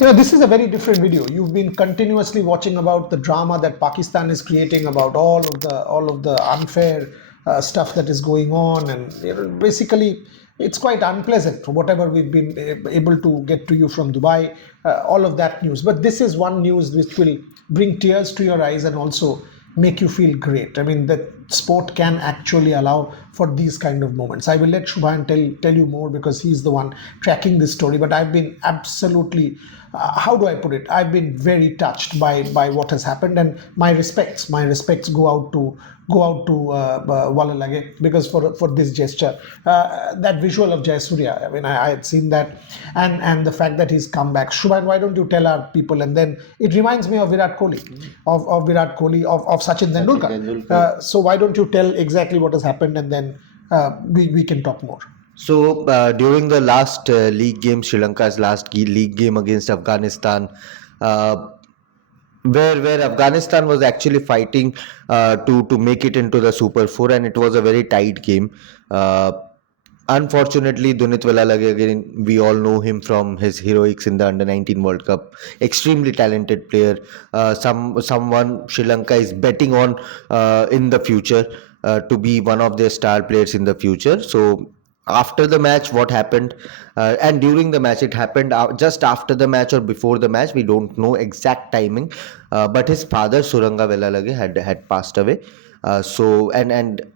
Yeah, this is a very different video. You've been continuously watching about the drama that Pakistan is creating about all of the unfair stuff that is going on, and basically it's quite unpleasant. Whatever we've been able to get to you from Dubai, all of that news. But this is one news which will bring tears to your eyes and also make you feel great. I mean, that sport can actually allow for these kind of moments. I will let Shubhan tell you more because he's the one tracking this story. But I've been absolutely, how do I put it? I've been very touched by what has happened, and my respects go out to Wellalage, because for this gesture, that visual of Jayasuriya. I mean, I had seen that, and the fact that he's come back. Shubhan, why don't you tell our people? And then it reminds me of Virat Kohli, of Virat Kohli, of Sachin Tendulkar. So why don't you tell exactly what has happened, and then we can talk more. So during the last league game, Sri Lanka's last league game against Afghanistan, where Afghanistan was actually fighting to make it into the Super 4, and it was a very tight game. Unfortunately, Dunith Wellalage, again, we all know him from his heroics in the Under-19 World Cup. Extremely talented player. Someone Sri Lanka is betting on in the future to be one of their star players in the future. So after the match, what happened, and during the match, it happened just after the match or before the match, we don't know exact timing, but his father Suranga Wellalage had passed away. So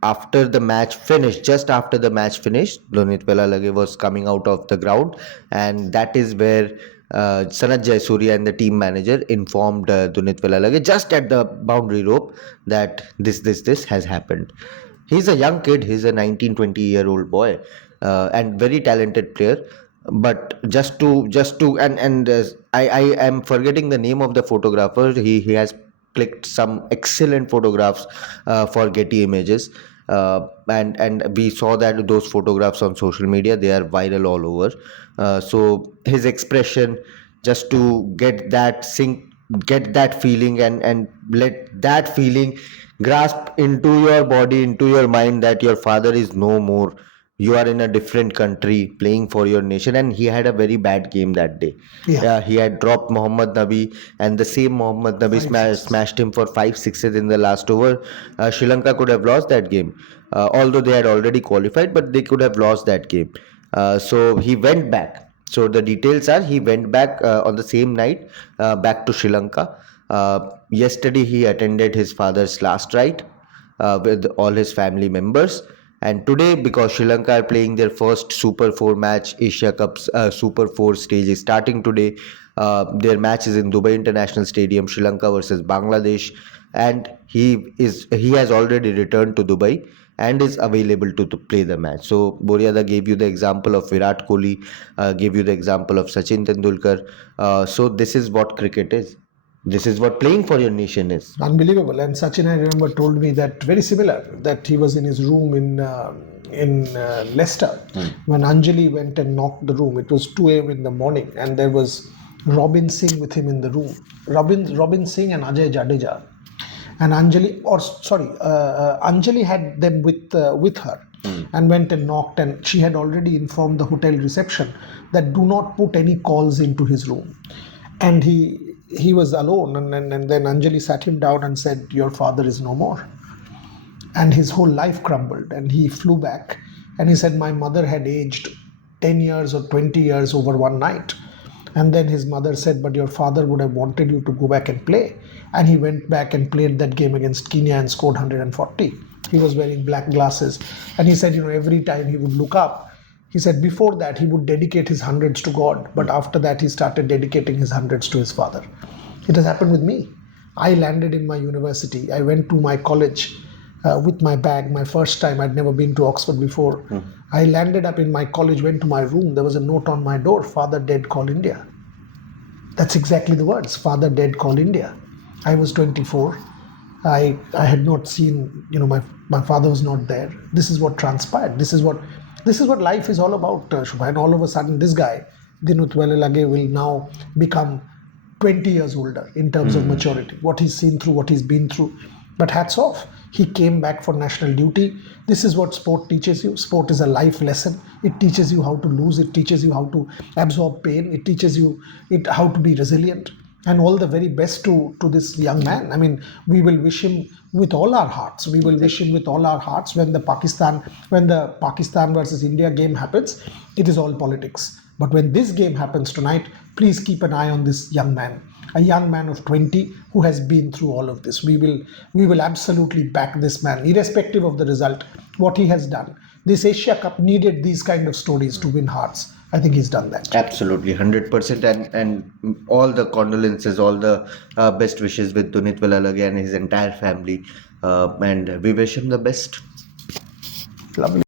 after the match finished, just after the match finished, Dunith Wellalage was coming out of the ground, and that is where Sanat Jayasuriya and the team manager informed Dunith Wellalage just at the boundary rope that this has happened. He's a young kid. He's a 19-20-year-old boy, and very talented player. But I am forgetting the name of the photographer. He has clicked some excellent photographs for Getty Images, and we saw that those photographs on social media, they are viral all over. So his expression, just to get that feeling, and let that feeling grasp into your body, into your mind, that your father is no more. You are in a different country playing for your nation, and he had a very bad game that day. Yeah. He had dropped Mohammad Nabi, and the same Mohammad Nabi smashed him for 5 sixes in the last over. Sri Lanka could have lost that game, although they had already qualified, but they could have lost that game. So he went back. So the details are, he went back on the same night back to Sri Lanka. Yesterday he attended his father's last rite with all his family members. And today, because Sri Lanka are playing their first Super 4 match, Asia Cup's Super 4 stage is starting today. Their match is in Dubai International Stadium, Sri Lanka versus Bangladesh. And he has already returned to Dubai and is available to play the match. So Boriada gave you the example of Virat Kohli, gave you the example of Sachin Tendulkar. So this is what cricket is. This is what playing for your nation is. Unbelievable. And Sachin, I remember, told me that very similar, that he was in his room in Leicester when Anjali went and knocked the room. It was 2 a.m. in the morning, and there was Robin Singh with him in the room. Robin Singh and Ajay Jadeja. And Anjali had them with her and went and knocked, and she had already informed the hotel reception that do not put any calls into his room. And he was alone, and then Anjali sat him down and said, "Your father is no more." And his whole life crumbled, and he flew back, and he said, "My mother had aged 10 years or 20 years over one night." And then his mother said, "But your father would have wanted you to go back and play." And he went back and played that game against Kenya and scored 140. He was wearing black glasses, and he said, every time he would look up, he said before that he would dedicate his hundreds to God, but after that he started dedicating his hundreds to his father. It has happened with me. I landed in my university. I went to my college with my bag, my first time. I'd never been to Oxford before. I landed up in my college, went to my room. There was a note on my door, "Father dead, call India." That's exactly the words, "Father dead, call India." I was 24. I had not seen, my father was not there. This is what transpired. This is what life is all about, Shubha. And all of a sudden, this guy, Dunith Wellalage, will now become 20 years older in terms of maturity. What he's seen through, what he's been through. But hats off. He came back for national duty. This is what sport teaches you. Sport is a life lesson. It teaches you how to lose. It teaches you how to absorb pain. It teaches you how to be resilient. And all the very best to this young man. I mean, we will wish him with all our hearts. We will wish him with all our hearts when the Pakistan versus India game happens. It is all politics. But when this game happens tonight, please keep an eye on this young man. A young man of 20 who has been through all of this. We will absolutely back this man, irrespective of the result, what he has done. This Asia Cup needed these kind of stories to win hearts. I think he's done that. Absolutely, 100%, and all the condolences, all the best wishes with Dunith Wellalage and his entire family, and we wish him the best. Lovely.